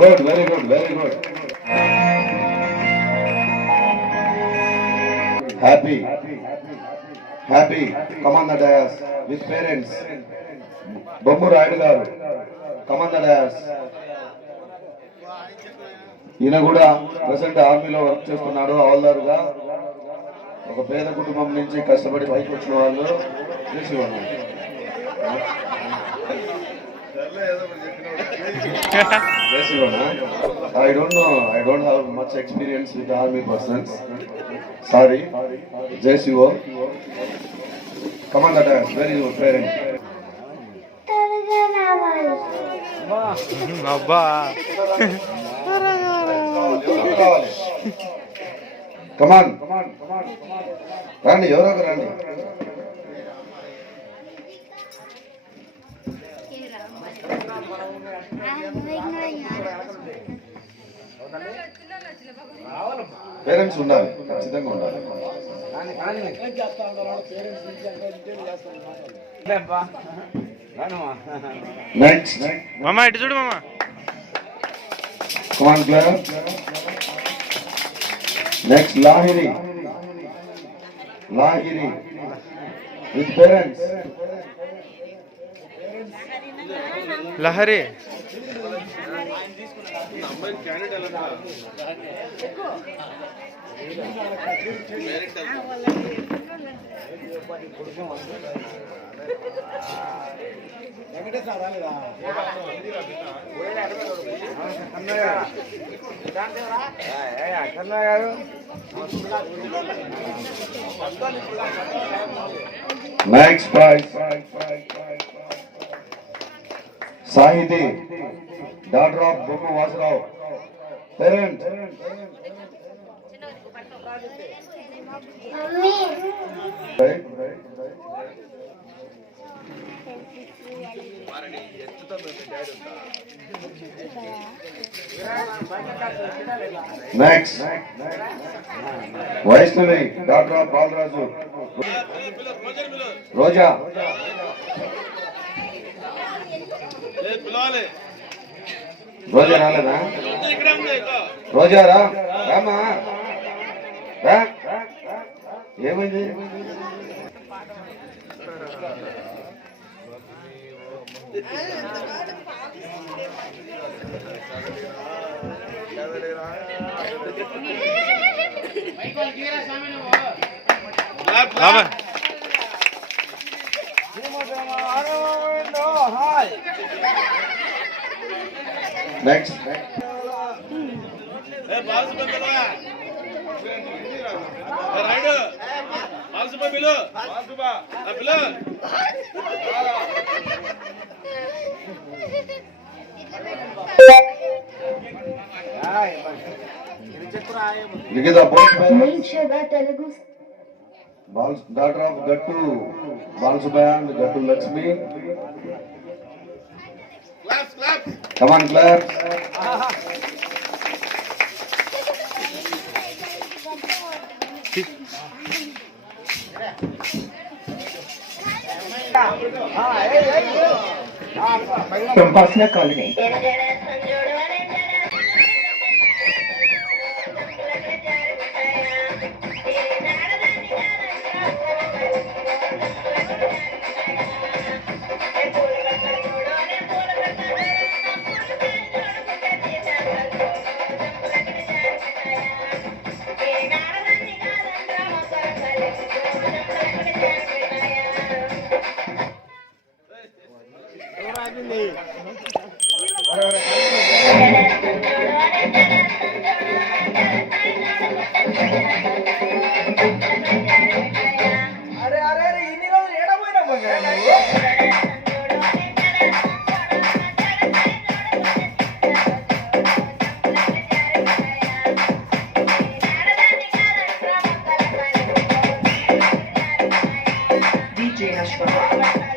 Good, very good, very good. Happy. Come on the dais with parents. Bombu Raidu garu. Come on the dais. ఈయన కూడా present ఆర్మీలో work చేస్తున్నాడు హవల్దారుగా. ఒక పేద కుటుంబం నుంచి కష్టపడి పైకి వచ్చిన వాళ్ళు చేసి ఉన్నారు. I don't know. I don't have much experience with army persons. Sorry. JCO. Come on, that is very good parent. Come on. Randi, ఎవరో రండి. పేరెంట్స్ ఉండాలి, ఖచ్చితంగా ఉండాలి. నెక్స్ట్ మామా ఇటు చూడు మామా. Come on clear. Next Lahiri with parents. Lahari next prize Sahiti daughter of Bomma Vasarao parent. Next Vaishnavi daughter of Balaraju. Roja Roja రాలేదా? రోజా రా రామా రా. ఏమైంది? Next Nikita, both Make sure that Telugu. daughter of Gattu Balasubaya and Gattu Lakshmi. Clap. Come on, clap. Compasna Colony. DJ Ashwin.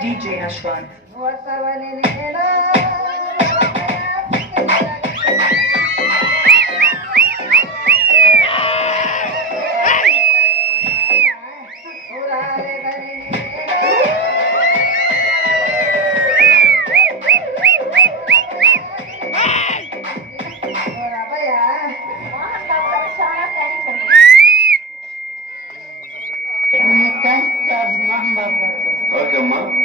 DJ Ashwin. Okay, Amma.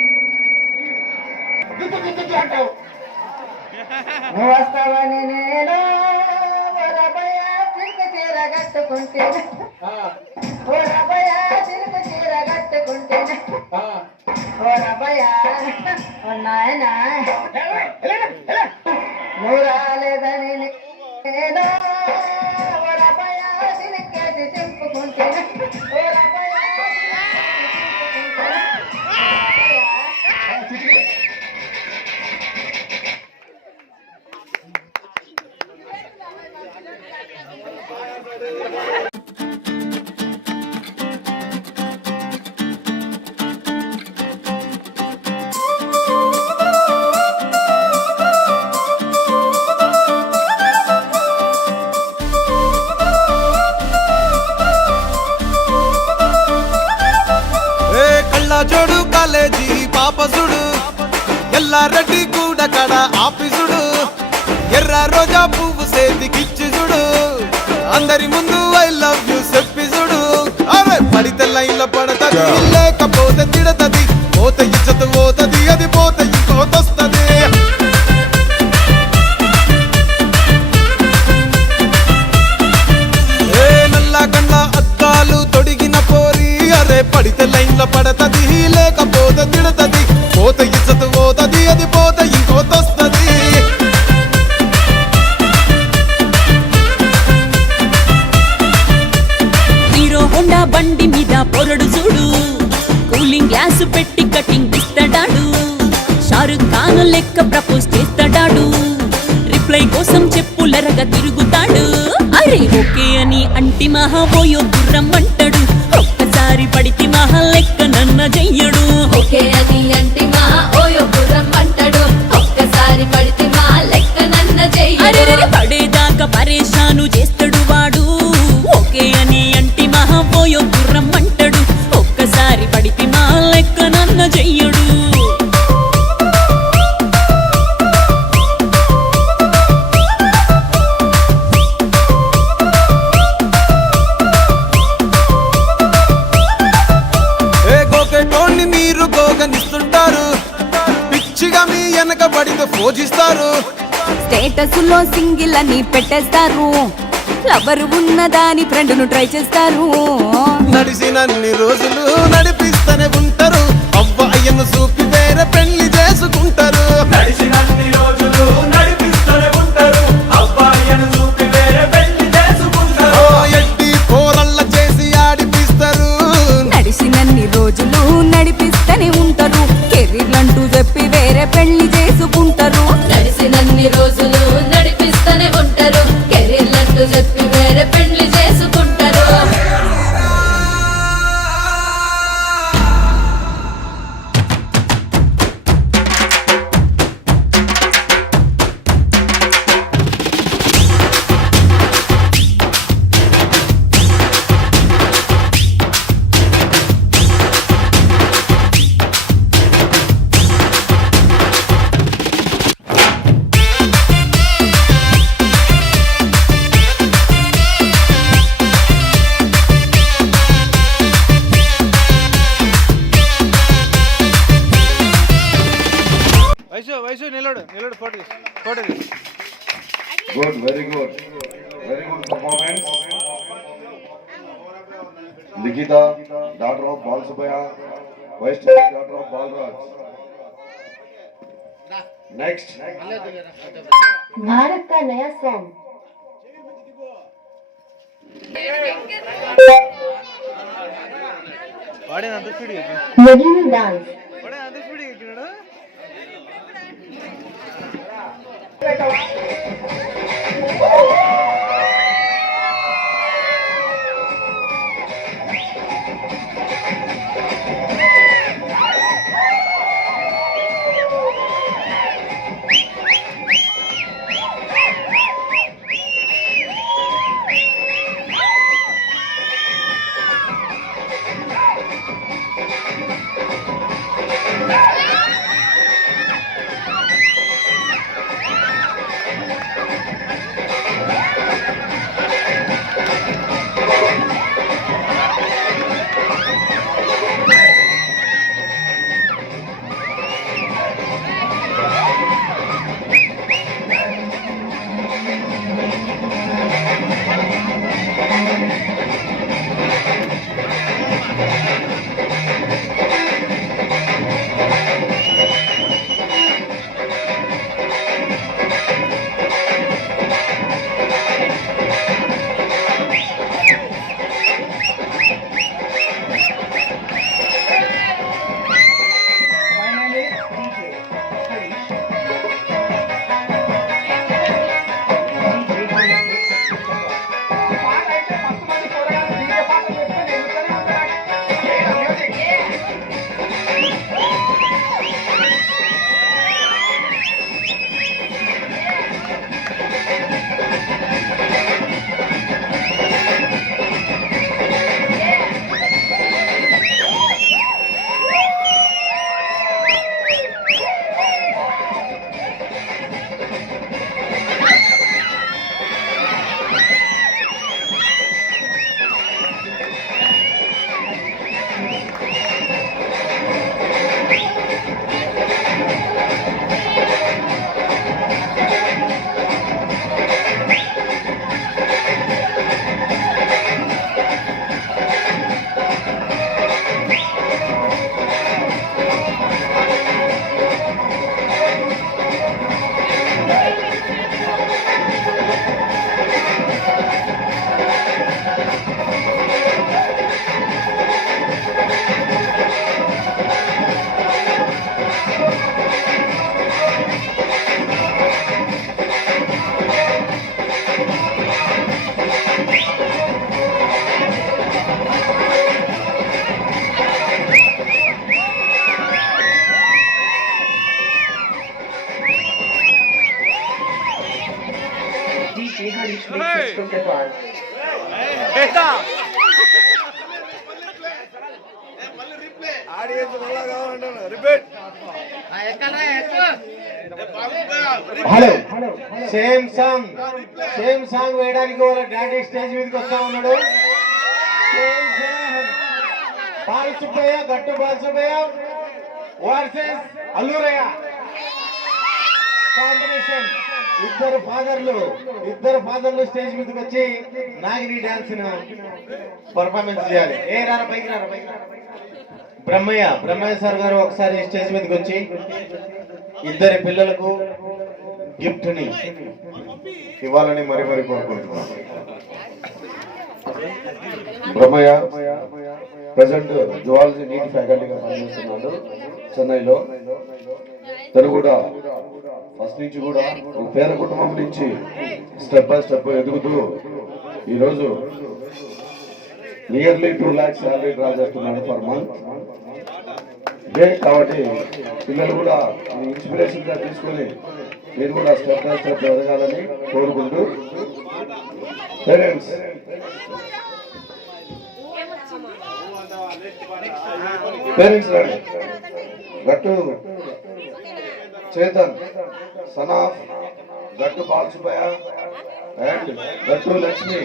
నువ్వు వస్తావని నేను రబయ తిరుగు చీర కట్టుకుంటే ఓ రబయ తిరుగు చీర కట్టుకుంటే ఓ రబయ ఓ నాయన నువ్వు రాలేదని నేను ఓ రబయ తిరిగేసి చింపుకుంటే ఓ రబయ జోడు కాలేజీ పాపసుడు ఎల్లారెడ్డి కూడా కడ ఆఫీసుడు ఎర్ర రోజా పువ్వు సేతికిచ్చి చూడు అందరి ముందు ఐ లవ్ యూ చెప్పి చూడు అరే పడితే లైన్లో పడతది లేకపోతే తిడతది పోత ఇచ్చత పోతది అది పోత ఇంకోతొస్తది నల్ల కళ్ళ అద్దాలు తొడిగిన పోరి అరే పడితే లైన్లో పడతది లేకపోతే తిడతది పోత ఇచ్చత పోతది అది పోత ఇంకోతొస్తది హీరో హోండా బండి మీద పొరడు చూడు కూలింగ్ గ్లాసు పెట్టి కటింగ్ ఇస్తాడాడు షారుఖ్ ఖాన్ లెక్క ప్రపోజ్ చేస్తాడాడు రిప్లై కోసం చెప్పులరగా తిరుగుతాడు అరే ఓకే అని అంటి మహా పోయో గుర్రం అంటాడు ఒక్కసారి పడితి మహా లెక్క నన్న చెయ్యడు ఓకే అని అంటి మా ఓయో గుర్రం అంటాడు ఒక్కసారి పడితే మా లెక్క నన్న అరే చెయ్యడు పడేదాకా పరేషాను చేస్తాడు వాడు ఓకే అని అంటి మహా పోయో గుర్రం అంటాడు ఒక్కసారి పడితి మా లెక్క నన్న చెయ్యడు ముందు పూజిస్తారు. స్టేటస్ లో సింగిల్ అని పెట్టేస్తారు. లవర్ ఉన్నదాని ఫ్రెండ్ ను ట్రై చేస్తారు. నడిసినన్ని రోజులు నడిపిస్తూనే ఉంటారు. అవ్వ అయ్యను చూపి వేరే పెళ్లి చేసుకుంటారు. నడిచినన్ని రోజులు నడిపిస్తూనే ఉంటారు. అబ్బాయిను చూపి వేరే పెళ్లి చేసుకుంటారు. ఎడ్డి పోరళ్ళ చేసి ఆడిపిస్తారు. నడిచినన్ని రోజులు నడిపిస్తూనే ఉంటారు. కెరీర్లంటూ చెప్పి వేరే పెళ్లి చేసుకుంటారు. నడిసినన్ని రోజులు నడిపిస్తూనే ఉంటారు. కెరీర్లంటూ చెప్పి వేరే పెళ్లి చేసుకుంటారు. వైసు వైసు నిలడు నిలడు photo Good, very good. Very good performance. Likita, daughter of Balsubaya, Vice Chairman, daughter of Balraj. Next. Bharat का नया सॉन्ग వాడే అంత స్పీడ్ Yogini dance. వాడే అంత స్పీడ్ ఎక్కినాడు. హలో సేమ్ సాంగ్ వేయడానికి వాళ్ళ డాడీ స్టేజ్ మీదకి వస్తా ఉన్నాడు. బాలసుబ్బయ్య గట్టు బాలసుబ్బయ్య వర్సెస్ అల్లూరయ్య. కాంబినేషన్ ఇద్దరు ఫాదర్లు స్టేజ్ మీదకి వచ్చి నాగిని డాన్స్ పర్ఫార్మెన్స్ చేయాలి. రారా పైకి రారా. బ్రహ్మయ్య సార్ గారు ఒకసారి స్టేజ్ మీదకి వచ్చి ఇద్దరి పిల్లలకు గిఫ్ట్ ని ఇవ్వాలని మరి కోరుకుంటున్నాను. బ్రహ్మయ్య ప్రజెంట్ జువాలజీ నీట్ ఫ్యాకల్టీగా పనిచేస్తున్నాడు చెన్నైలో. తను కూడా ఫస్ట్ నుంచి కూడా ఒక పేద కుటుంబం నుంచి స్టెప్ బై స్టెప్ ఎదుగుతూ ఈరోజు నియర్లీ 2 lakhs శాలరీ డ్రా చేస్తున్నాడు పర్ మంత్. కాబట్టి పిల్లలు కూడా ఇన్స్పిరేషన్ గా తీసుకొని మీరు కూడా స్టెప్ బై స్టెప్ ఎదగాలని కోరుకుంటూ పేరెంట్స్ రండి. గట్టు చేతన్ సన్ ఆఫ్ గట్టు బాలసుబ్బయ్య అండ్ గట్టు లక్ష్మి.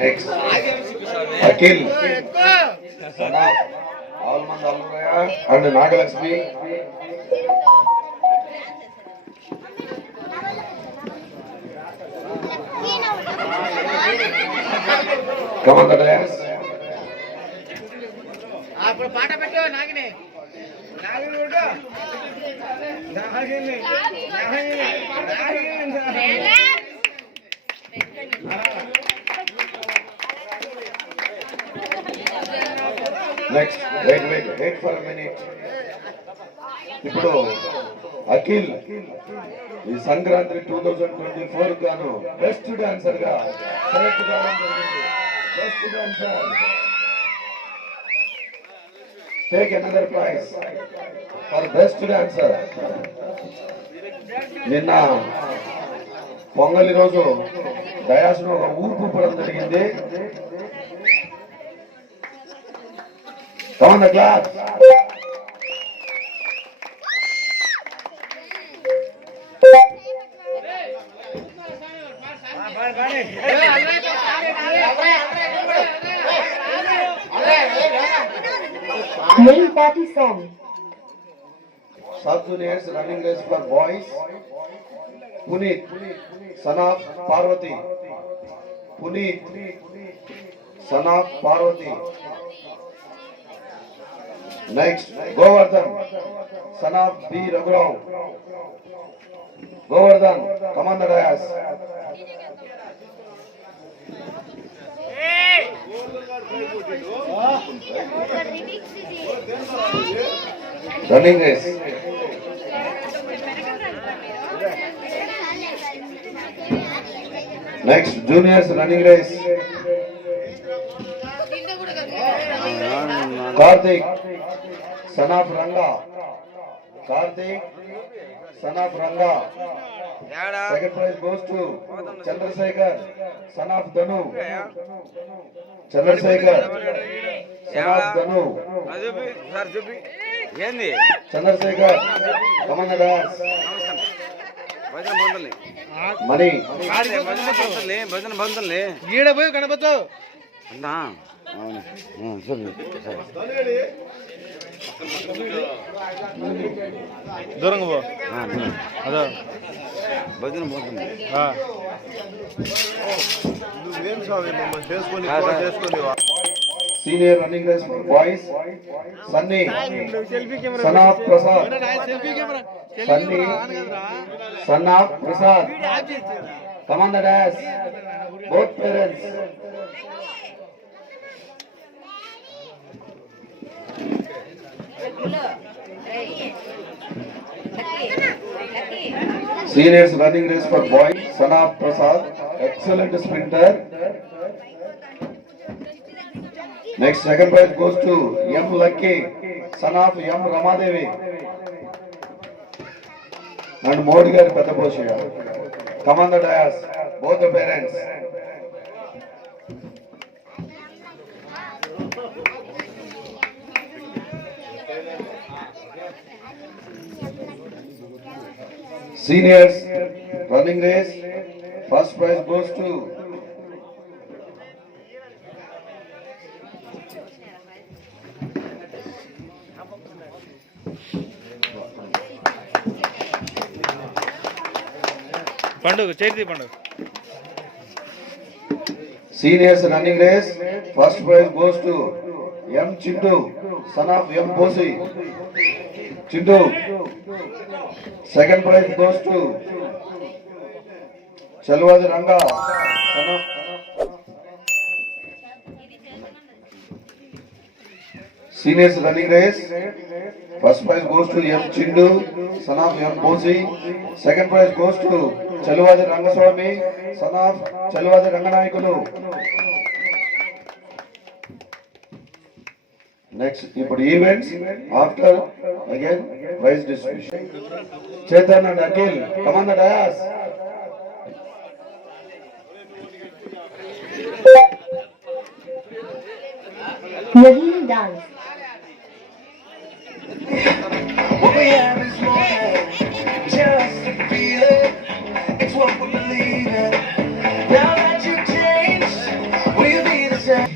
నెక్స్ట్ అఖిల్ ఆల్మంద్ Allurayya and Nagalakshmi. Come on the dance. అప్పుడు పాట పెట్టు Nagini next wait for minute. ఇప్పుడు అఖిల్ ఈ సంక్రాంతి 2024 గాను బెస్ట్ డాన్సర్ గా సెలెక్ట్ కావడం జరిగింది. Best dancer take another prize for best dancer. నిన్న పొంగలి రోజు డయాస్ను ఒక ఊపు పడడం జరిగింది. Come on the class. Main party song. Sub juniors running race for boys. Puneet, son of Parvati. Puneet, son of Parvati. Next, Govardhan, son of B. Raghuram. Govardhan, come on the dais. Running race. Next, juniors running race. Karthik, son of Ranga. Karthik, son of Ranga. Second prize goes to Chandrasekhar, son of Danu. Chandrasekhar, son of Danu. Chandrasekhar, come on the dance. Money. ఈడ పోయి కనపచ్చు దూరంగా పో అదో భజన పోతుంది. Senior running race for boys. Sunny, son of Prasad. Sunny, son of Prasad. Come on the dance. Both parents. Seniors running race for boys. Son of Prasad, excellent sprinter. Next second prize goes to M. Lucky, son of M. Ramadevi. And Modi Gari Petaposhiya. Come on the dais, both the parents. Seniors running race, first prize goes to పండుగ చేతి పండుగ. Seniors running race, first prize goes to M. Chindu, son of M. Bosi. Chindu. Second prize goes to Chalwadi Ranga, son of Seniors running race, first prize goes to M. Chindu, son of M. Bosi. Second prize goes to Chalwadi Rangaswamy, son of Chalwadi Ranganayakulu. Next, ఇప్పుడు events after again prize distribution. Chetan and Akhil, come on the dais. Naveen dance. What we have is more than just a feeling. It's what we believe in. Now that you've changed, we'll be the same.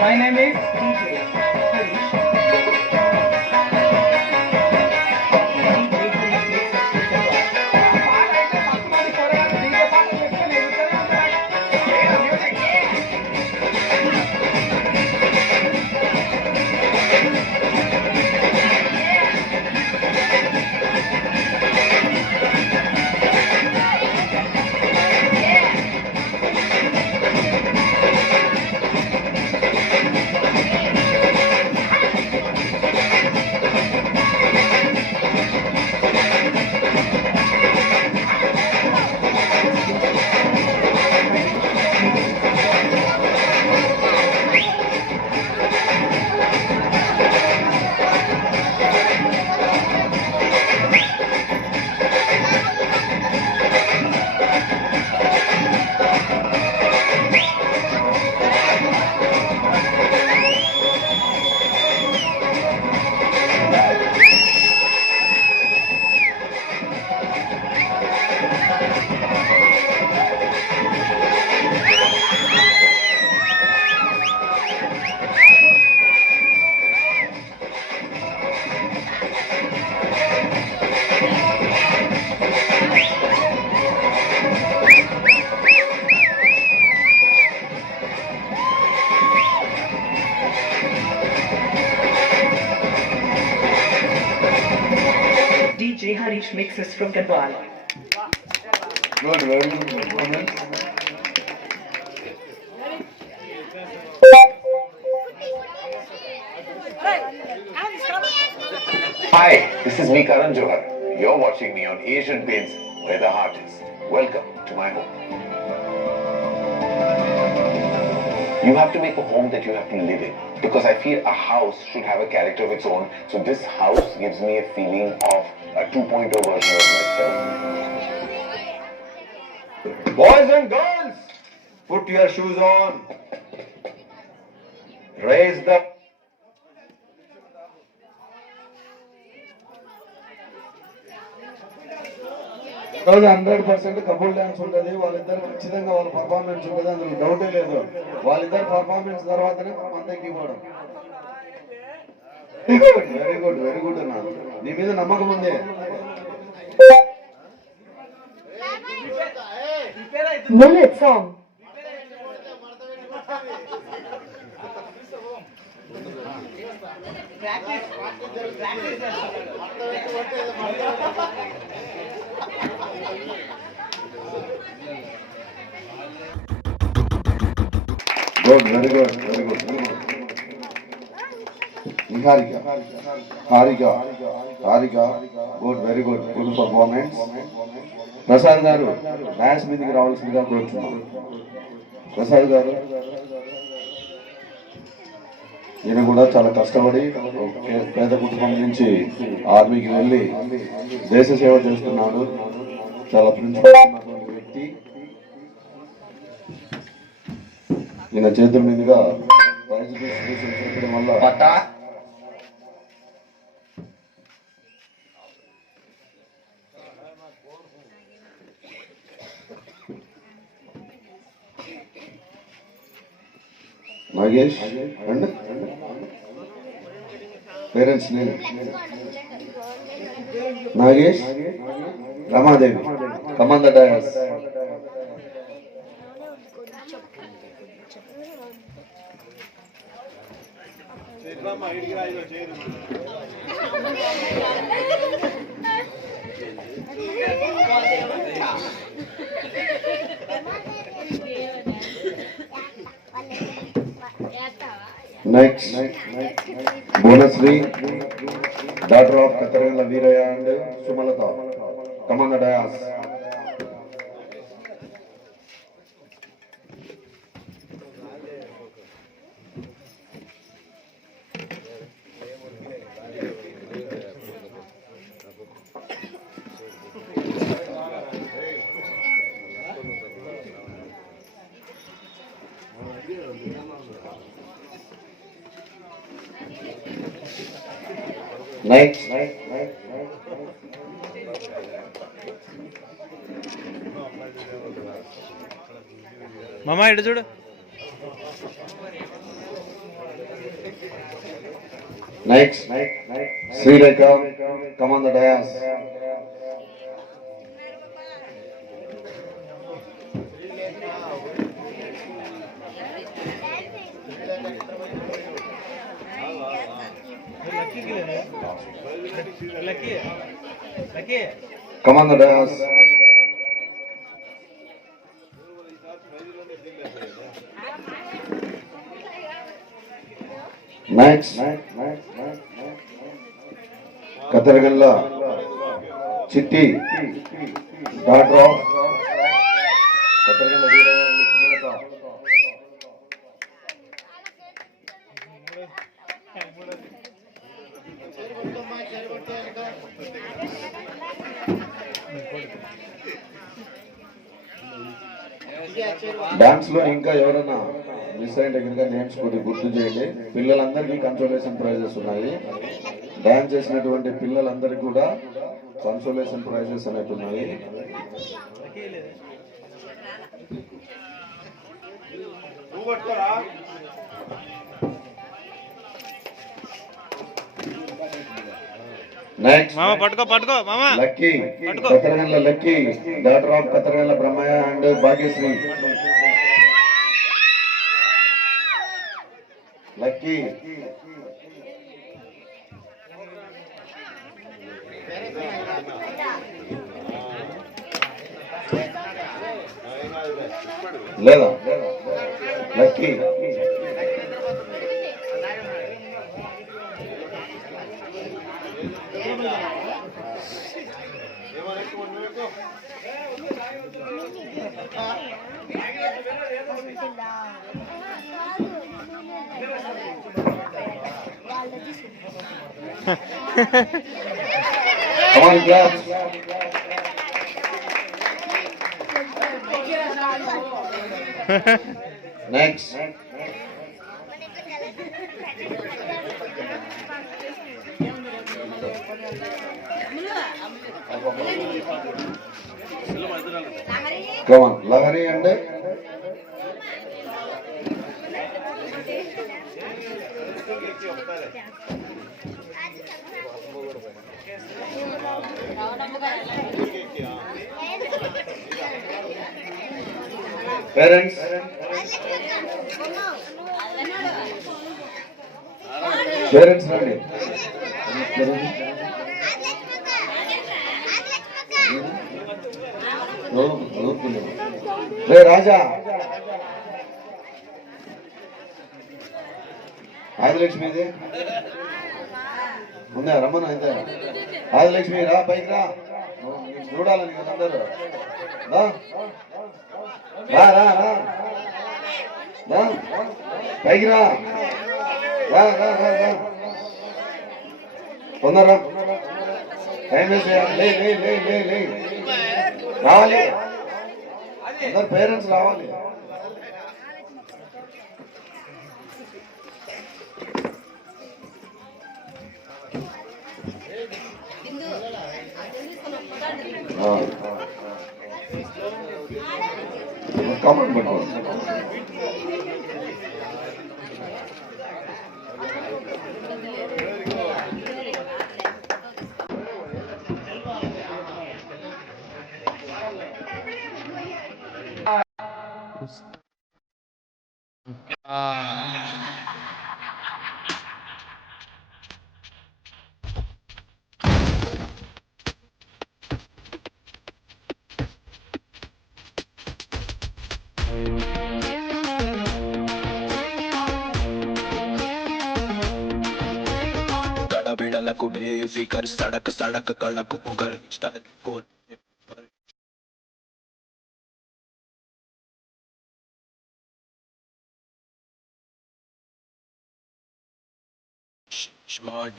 My name is DJ Harish. DJ Harish mixes from Gadwal. Good, very good performance. Hi, this is me Karan Johar. You're watching me on Asian Paints, where the heart is. Welcome to my home. You have to make a home that you have to live in. Because I feel a house should have a character of its own. So this house gives me a feeling of a 2.0 version of myself. Boys and girls, put your shoes on. Raise the రోజు 100% కబుల్ dance ఉంటుంది. వాళ్ళిద్దరు ఖచ్చితంగా వాళ్ళ performance ఉంటుంది, అందులో డౌటే లేదు. వాళ్ళిద్దరు పర్ఫార్మెన్స్ తర్వాతనే మనం అంతా ఎక్కిపోవడం. వెరీ గుడ్ వెరీ గుడ్ అన్న, నీ మీద నమ్మకం ఉంది. Minute song. Good, very good, very good. Niharika, Harika, good, very good, good performance. Prasad గారు డాన్స్ మీదకి రావాల్సిందిగా కోరుతున్నాం. ప్రసాద్ గారు, ఈయన కూడా చాలా కష్టపడి పేద కుటుంబం నుంచి ఆర్మీకి వెళ్ళి దేశ సేవ చేస్తున్నాడు. చాలా ప్రిన్సిపల్ ఉన్నటువంటి వ్యక్తి. ఈయన చేతుల మీదుగా ప్రైజ్ డిస్ట్రిబ్యూషన్ చేయడం వల్ల Nagesh and parents name Nagesh, Ramadevi, come on the dais. Next, Bonasri, daughter of Katarina Veeraya and Sumalata. Come on the dais. Next, మామ ఇటు చూడు. next, Srireka, come on the dais. Come on the dais. Next, Kataragalla, Chitti, daughter of Kataragalla Veeraya and Sumalata. Dance లో ఇంకా ఎవరైనా miss అయిన దగ్గరగా names కొద్దిగా గుర్తు చేయండి. పిల్లలందరికీ కన్సోలేషన్ ప్రైజెస్ ఉన్నాయి. డాన్స్ చేసినటువంటి పిల్లలందరికీ కూడా కన్సోలేషన్ ప్రైజెస్ అనేవి ఉన్నాయి. నెక్స్ట్ మామ పట్టుకో మామ. Lucky, Katharagalla Lucky, daughter of Katharagalla Brahmayya and Bhagyashree. Lucky, లేదా Lucky, Come on, clap. Next. Come on, Lahari and parents. Parents ready. Hey Raja. Adilakshmi ఇది ఉందా రమ్మను అయితే ఆదిలక్ష్మి రా పైకి రా చూడాలని కదా అందరూ రా రా రా రా పైకి రా రా రా రా రా తొందర టైం వేస్ట్ లే లే లే లే లే రావాలి అందరు పేరెంట్స్ రావాలి కామెంట్ పట్టుకోండి गड़बिड़లకు बेफिकर सड़क सड़क कड़क उगर को smart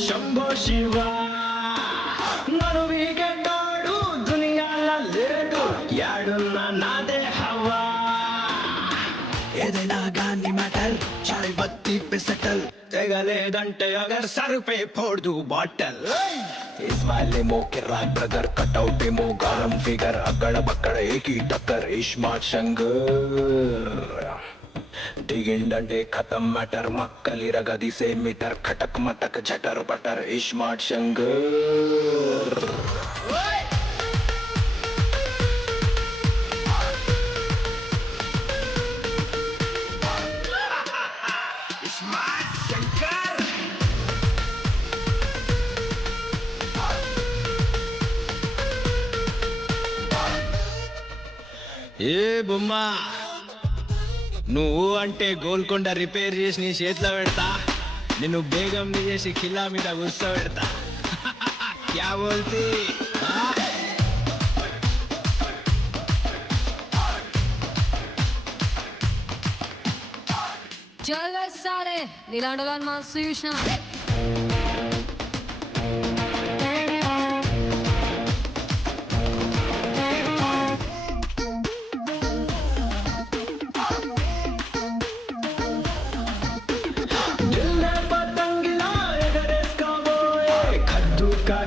शंभो शिवा ननु वीकेंडाडू दुनियाला लेडू याडुन्ना नादे हवा ఏదైనా గాని మ్యాటర్ చాయ్ బత్తి पे సెటిల్ తెగలేదంటే అగర్ సర్ पे फोड़ दूं బాటల్ ఇస్మాయిల్ మో के राज ब्रदर कटआउट मो गरम फिगर अकड़ बकड़ एक ही टक्कर इस्मार्ट शंकर దిగిందంటే ఖతం మ్యాటర్ మక్కలి రగదిసే మీటర్ ఖటక్ మటక్ జటర్ బటర్ ఇస్మార్ట్ శంకర్ ఇస్మార్ట్ శంకర్ ఏ బొమ్మా నువ్వు అంటే గోల్కొండ రిపేర్ చేసి నీ చేతిలో పెడతా నిన్ను బేగం చేసి ఖిల్లా మీద కూర్చోబెడతా క్యా బోల్తీ చలో సారే నీలాంటి వాళ్ళని మస్తు చూసిన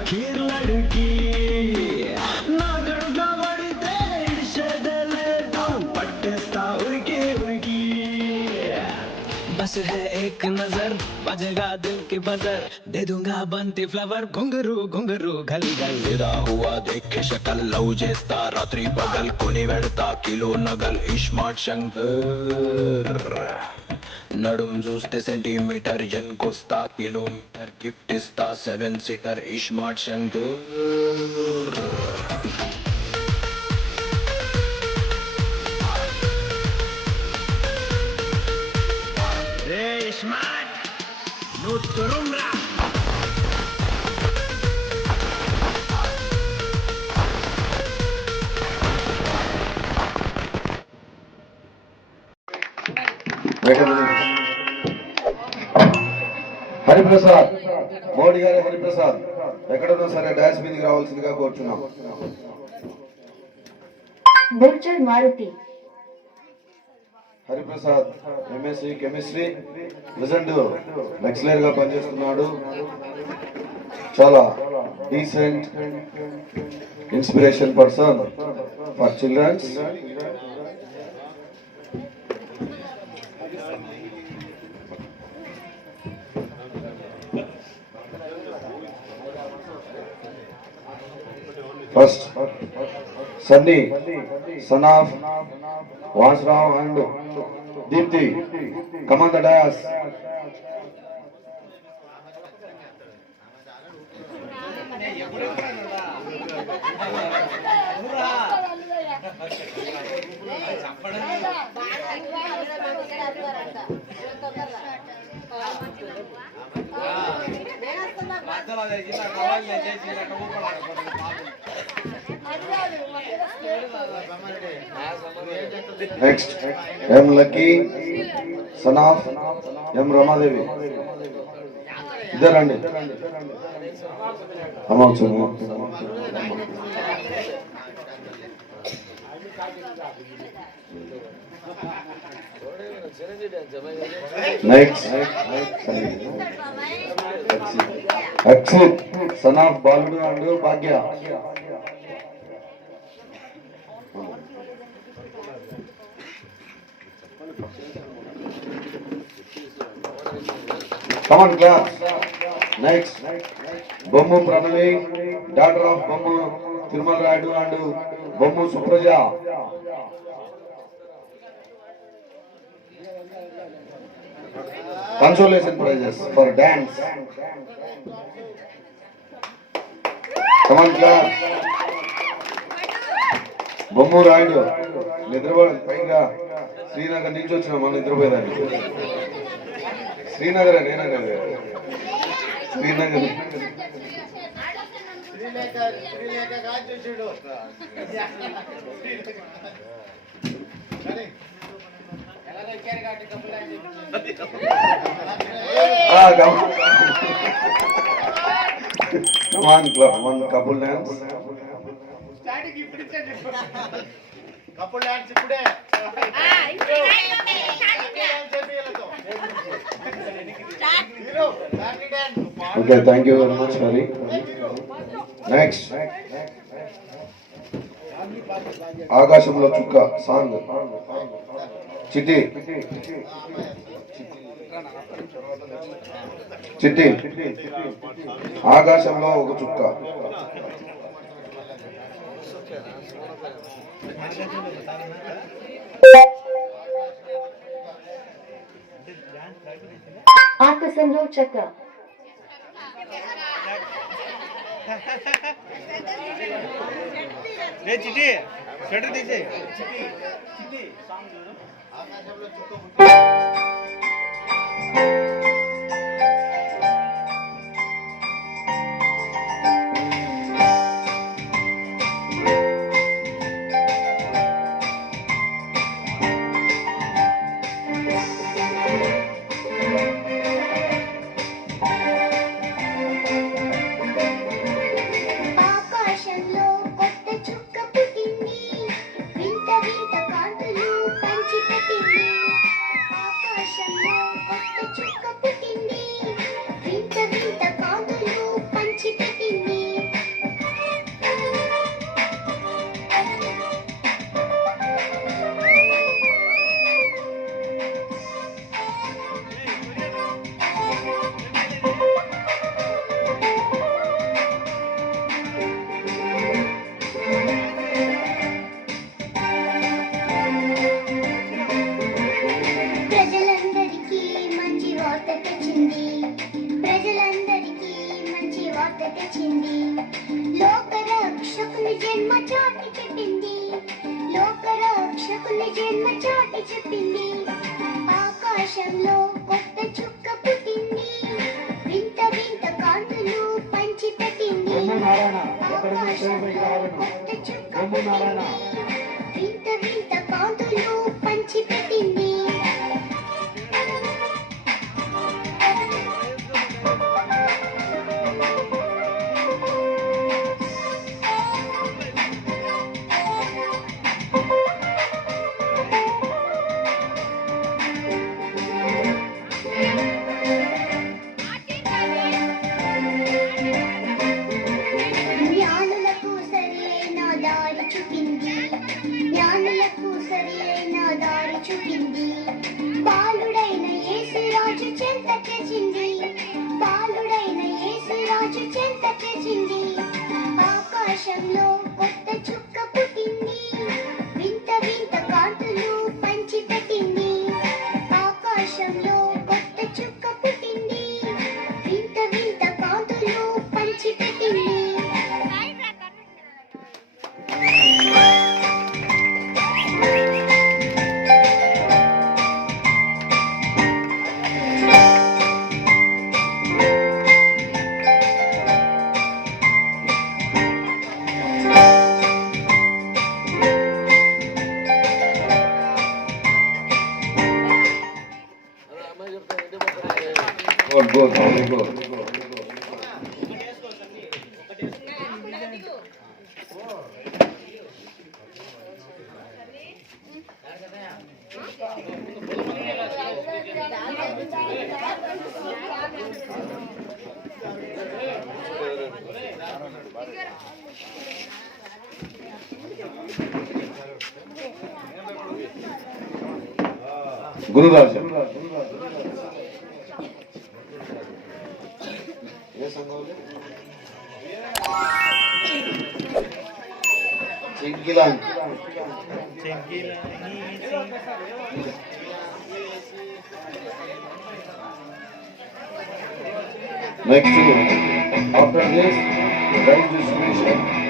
खीर लड़की ना गड़गा बड़ीते बस है एक नजर बजेगा दिल की बजर दे दूंगा बंती फ्लावर घुंगरू घुंगरू घल घल फिदा हुआ देख के शक्ल लव చేస్తా రాత్రి పగల్ కొని వెడతా కిలో నగల్ ఇస్మార్ట్ శంకర్ నడుం చూస్తే సెంటీమీటర్ ఎన్కొస్తా కిలోమీటర్ గిఫ్ట్ ఇస్తా 7 సీటర్ ఇస్మార్ట్ శంకర్ రే ఇస్మార్ట్ నువ్వు తురుంరా హరిప్రసాద్ మోడీ గారు హరిప్రసాద్ ఎక్కడున్నా సరే డాన్స్ మీదకి రావాల్సిందిగా కోరుచున్నాం. Burchard Maruti. Hariprasad MSc chemistry present lecturer గా పనిచేస్తున్నాడు. చాలా decent inspiration person for childrens. First, Sunny, son of Vansrao and Deepthi, come on the dais. Next, M. Lucky, son of M. Ramadevi. इधर आंडे amount Next, Exit, son of Baludu and Bhagya. Come on, class. Next, Bommu Pranavi, daughter of Bommu Thirumal Raidu and Bommu Supraja. Consolation prizes for dance. Come on, class. Bommu Raidu, Nidravan, Painga, Srinagar నుంచి వచ్చిన మన నిద్రపోయేదాన్ని. Srinagar నేనగర్ Srinagar one couple dance. Couple dance ఇప్పుడే. Okay, thank you very much, Hari. Next, ఆకాశంలో చుక్క song చిట్టి చిట్టి ఆకాశంలో ఒక చుక్క. ఆకాశంలో చక్క. ले चिटी स्वेटर दीजिए జన్మ చాటి చెప్పింది ఆకాశంలో కొత్త చుక్క పుట్టింది వింత వింత కాంతులు పంచి పెట్టింది ఆకాశంలో కొత్త చుక్క పుట్టింది వింత వింత కాంతులు పంచి పెట్టింది జ్ఞానులకు సరైన దారి చూపింది జ్ఞానులకు సరైన దారి చూపింది బాలుడైన యేసురాజు చెంత చేసింది బాలుడైన యేసురాజు చెంత చేసింది ఆకాశంలో కొత్త చుక్క పుట్టింది వింత వింత కాంతులు పంచి పెట్టింది ఆకాశంలో కొత్త చుక్క పుట్టింది వింత వింత కాంతులు పంచి పెట్టింది Good, very good. గురురాజు ఏ సంఘంలో చింకిలాంటి next after this prize distribution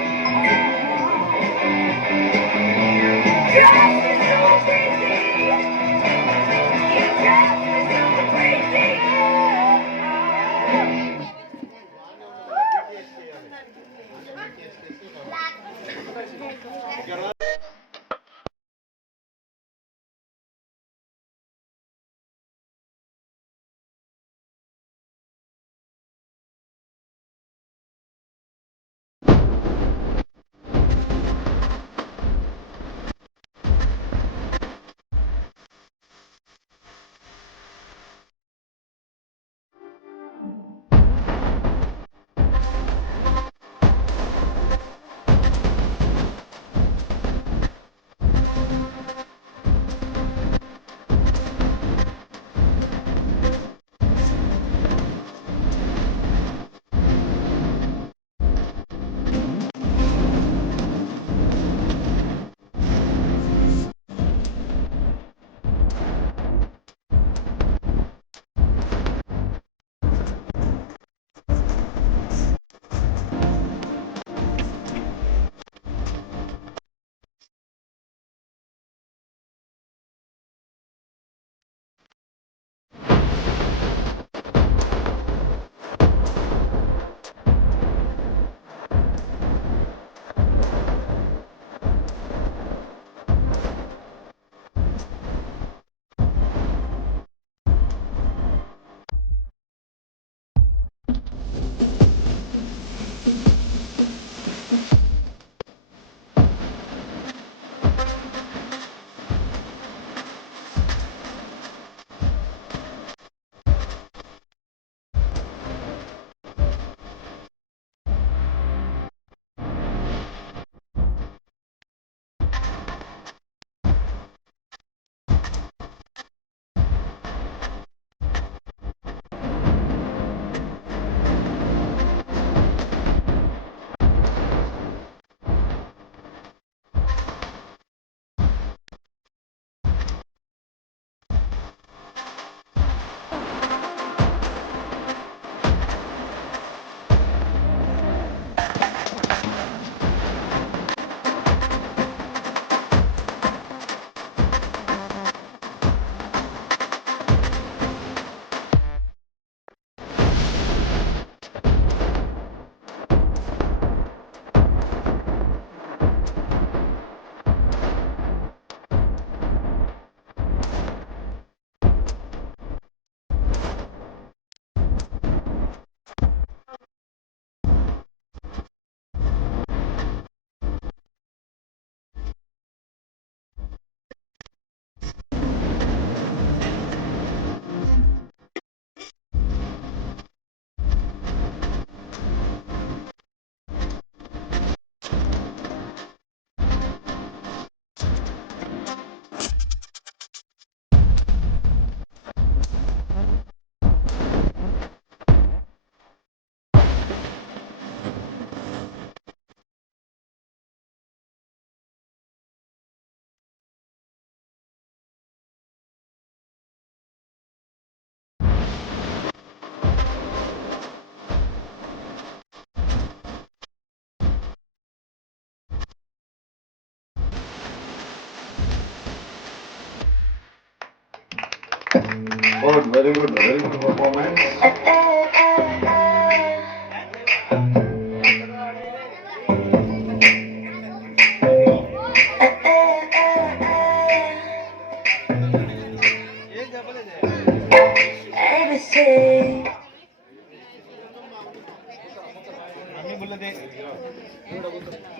Good, very good performance.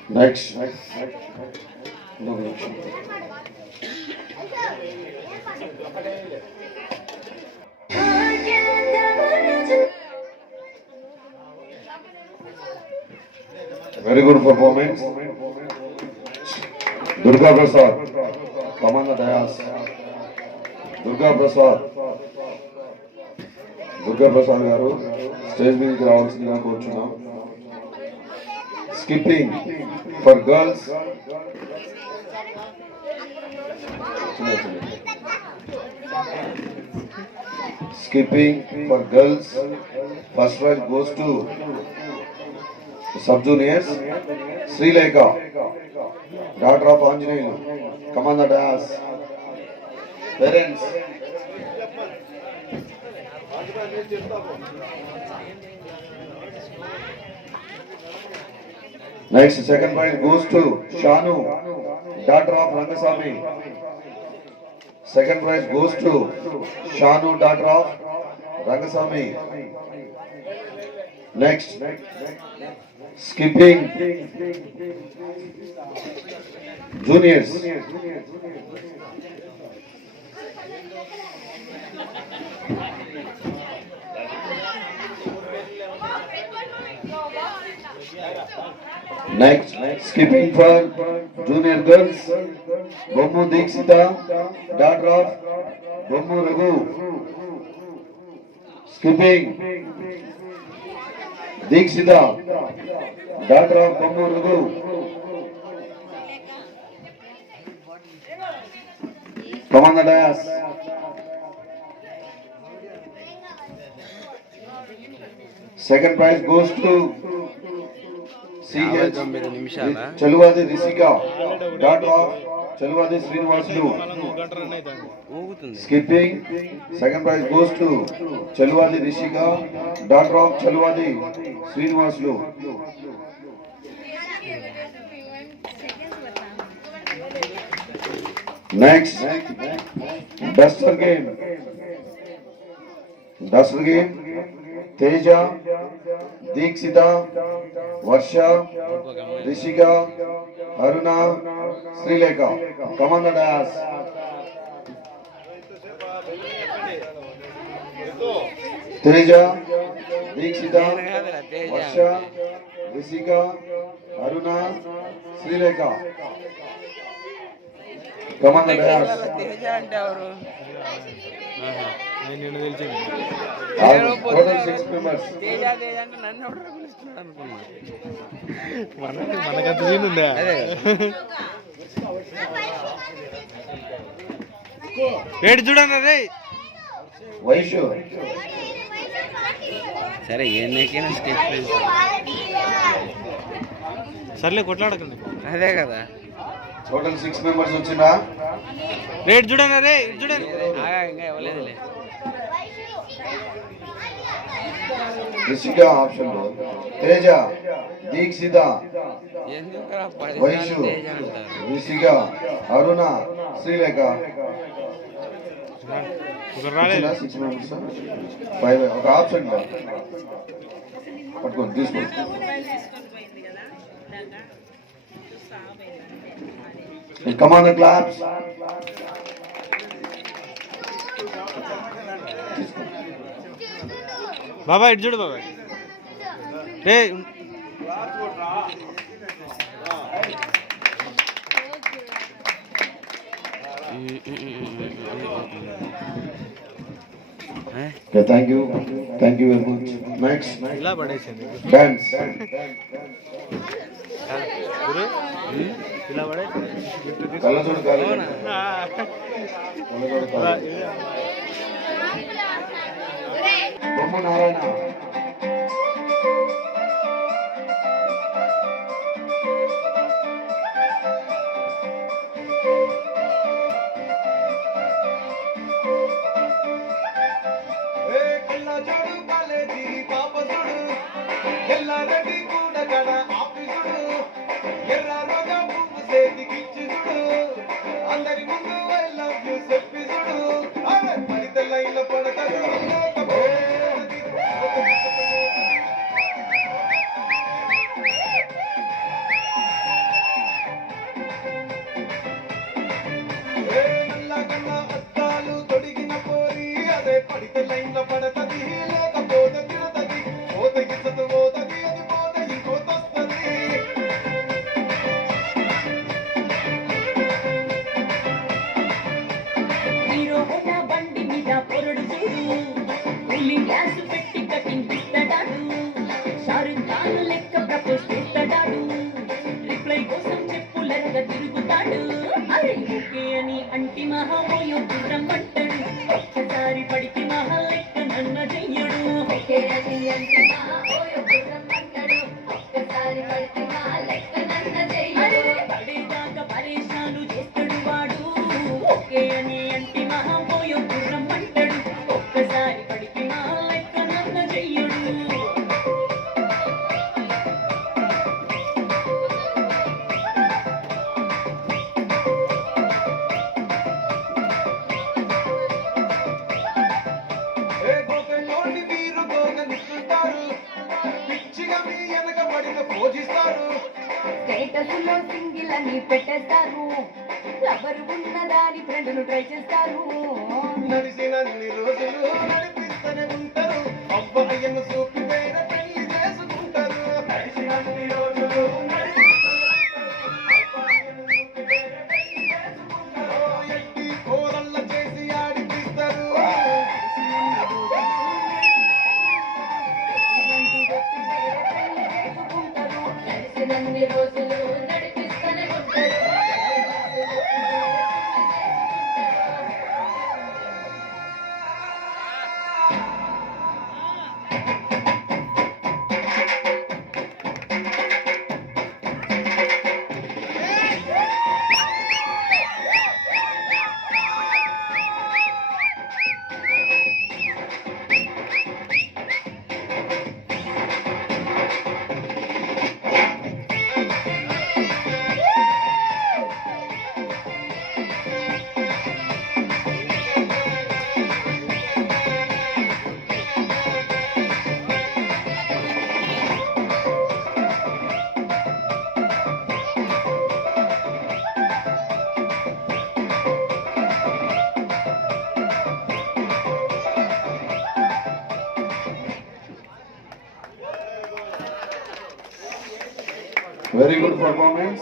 Next. Very good performance. Durga Prasad, come on the dais. Durga Prasad garu, stage మీదకి రావాల్సిందిగా కోరుచున్నాం. Skipping for girls. Skipping for girls. First prize goes to sub-juniors. Sri Lekha, daughter of Anjaneyu. Come on the dais. Parents. Next, second prize goes to Shanu, daughter of Rangasamy. Second prize goes to Shanu, daughter of Rangasamy. Next, skipping juniors. Next, skipping for junior girls, Bommu Dikshita, daughter of Bommu Raghu. Skipping Dikshita, daughter of Bommu Raghu. Come on the dais. Second prize goes to CH Chaluvadi Rishika, daughter of Chaluvadi Srinivasulu. Skipping, second prize goes to Chaluvadi Rishika, daughter of Chaluvadi Srinivasulu. Next, duster game. Teja, Dikshita, Varsha, Rishika, Aruna, Sri Lekha. Come on the dais. Teja, Dikshita, Varsha, Rishika, Aruna, Sri Lekha. Come on the dais. Total 6 members. మనకంత scene ఉందా? Rate చూడన్నా రే. Vaishu. సరే ఎన్నైనా stage praise. సర్లే కొట్లాడకండి. అదే కదా. Total 6 members వచ్చినా? Rate చూడన్నా రే. చూడండి. ఇంకా ఇవ్వలేదులే. Rishika option lo. Teja, Dikshita, Vaishu, Rishika, Aruna, Sri Lekha. వచ్చినా 6 members? 5 ఒక ఆప్షన్ గా పట్టుకోండి తీసుకోండి. Come on the claps. బాబా ఇటు చూడు బాబా. రే Okay, thank you very much. Next, ఇలా పడేసింది. dance. ఇలా పడే కళ్ళజోడు కాదు. బొమ్మ నారాయణ. అందరి ముందు ఐ లవ్ యూ చెప్పి చూడు పడితే లైన్ లో పడతది నల్లగన్న అద్దాలు తొడిగిన పోరి అదే పడితే లైన్ లో పడతది లేకపోతే తిడతది పోత గిసత పోతది అది పోత ఇంకోతొస్తది హీరో హోండా బండి మీద పొరడు చూడు కూలింగ్ గ్లాస్ పెట్టి కటింగ్ ఇస్తాడాడు షారుఖ్ ఖాన్ లెక్క ప్రపోజ్ చేస్తాడాడు రిప్లై కోసం చెప్పులెరగ తిరుగుతాడు అరే ఓకే అని అంటి మహామోయో గుర్రం పట్టాడు ఒక్కసారి పడికి మహా లెక్క నన్న చెయ్యడు ఒకే అని అంటే మా ఓయో గుర్రం అంటాడు ఒక్కసారి పడితే మా లెక్క నన్న చెయ్యడు పడేదాకా పరేషాను చేస్తాడు వాడు ఓకే అని అంటి మహామోయో గుర్రం పట్టాడు ఒక్కసారి పడికి మహా లెక్క నన్న చెయ్యడు ఏ గోకళ్ళోని వీరు గోగనిస్తుంటారు పిచ్చిగా మీ వెనక పడిన పూజిస్తారు స్టేటస్ లో సింగిల్ అని పెట్టేస్తారు లవర్ ఉన్నదాని ఫ్రెండ్ను ట్రై చేస్తారు నడిసినన్ని రోజులు నడిపిస్తూనే ఉంటారు అబ్బాయిను చూపి వేరే పెళ్లి చేసుకుంటారు నడిసినన్ని రోజులు ఎట్టి కోరల్ల చేసి ఆడిపిస్తారు నడిచినన్ని రోజులు నడిపిస్తూనే ఉంటారు Very good performance.